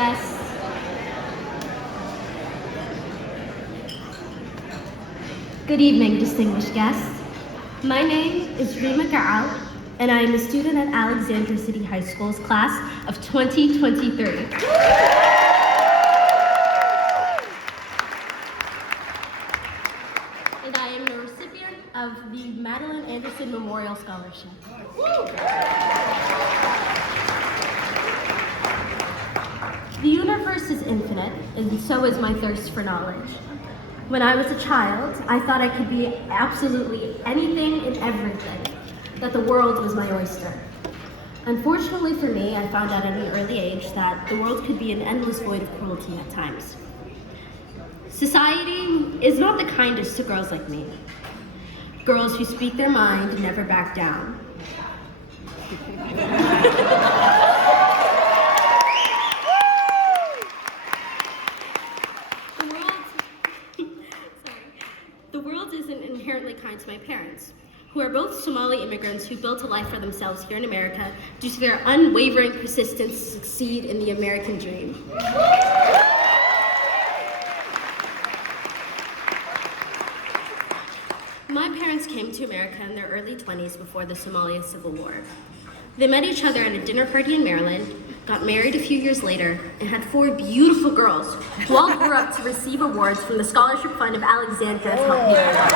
guests. Good evening, distinguished guests. My name is Reema Gaal, and I am a student at Alexandria City High School's class of 2023. And I am the recipient of the Madelyn Anderson Memorial Scholarship. The universe is infinite, and so is my thirst for knowledge. When I was a child, I thought I could be absolutely anything and everything, that the world was my oyster. Unfortunately for me, I found out at an early age that the world could be an endless void of cruelty at times. Society is not the kindest to girls like me. Girls who speak their mind and never back down. The world isn't inherently kind to my parents, who are both Somali immigrants who built a life for themselves here in America due to their unwavering persistence to succeed in the American dream. My parents came to America in their early 20s before the Somalia Civil War. They met each other at a dinner party in Maryland, got married a few years later, and had 4 beautiful girls who all grew up to receive awards from the Scholarship Fund of Alexandria to help pay for them.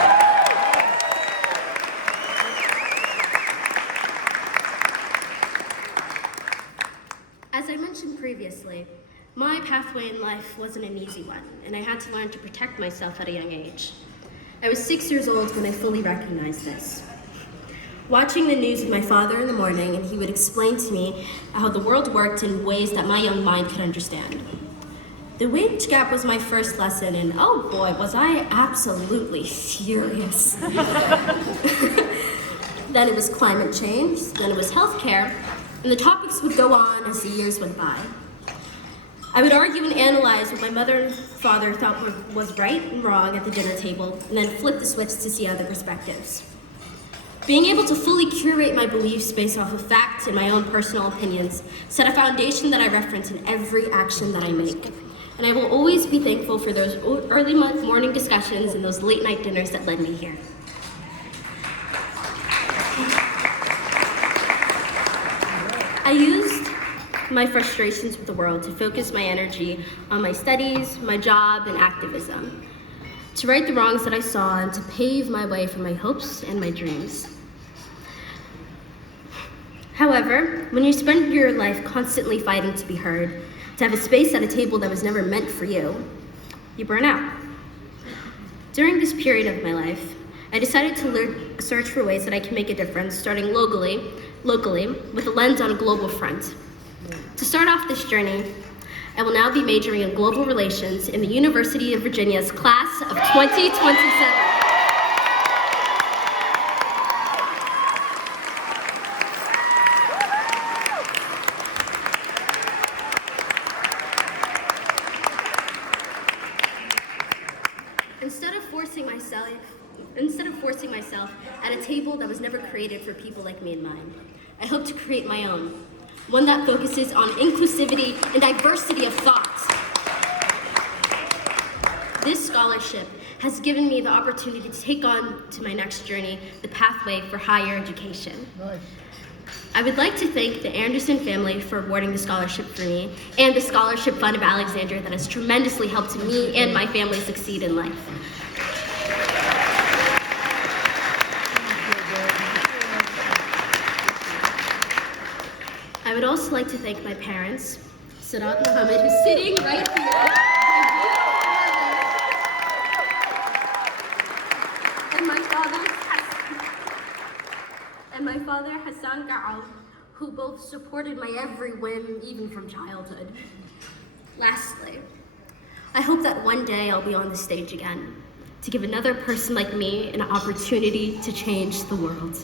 As I mentioned previously, my pathway in life wasn't an easy one, and I had to learn to protect myself at a young age. I was 6 years old when I fully recognized this. Watching the news with my father in the morning, and he would explain to me how the world worked in ways that my young mind could understand. The wage gap was my first lesson, and oh boy, was I absolutely furious. Then it was climate change, then it was healthcare, and the topics would go on as the years went by. I would argue and analyze what my mother and father thought was right and wrong at the dinner table, and then flip the switch to see other perspectives. Being able to fully curate my beliefs based off of facts and my own personal opinions set a foundation that I reference in every action that I make. And I will always be thankful for those early morning discussions and those late night dinners that led me here. I used my frustrations with the world to focus my energy on my studies, my job, and activism, to right the wrongs that I saw and to pave my way for my hopes and my dreams. However, when you spend your life constantly fighting to be heard, to have a space at a table that was never meant for you, you burn out. During this period of my life, I decided to search for ways that I can make a difference, starting locally, with a lens on a global front. To start off this journey, I will now be majoring in global relations in the University of Virginia's class of 2027. Instead of forcing myself at a table that was never created for people like me and mine, I hope to create my own, one that focuses on inclusivity and diversity of thought. This scholarship has given me the opportunity to take on to my next journey the pathway for higher education. Nice. I would like to thank the Anderson family for awarding the scholarship for me, and the Scholarship Fund of Alexandria that has tremendously helped me and my family succeed in life. I would also like to thank my parents, Sadat Mohammed, who's sitting right here, and my father, Hassan Gaal, who both supported my every whim, even from childhood. Lastly, I hope that one day I'll be on the stage again to give another person like me an opportunity to change the world.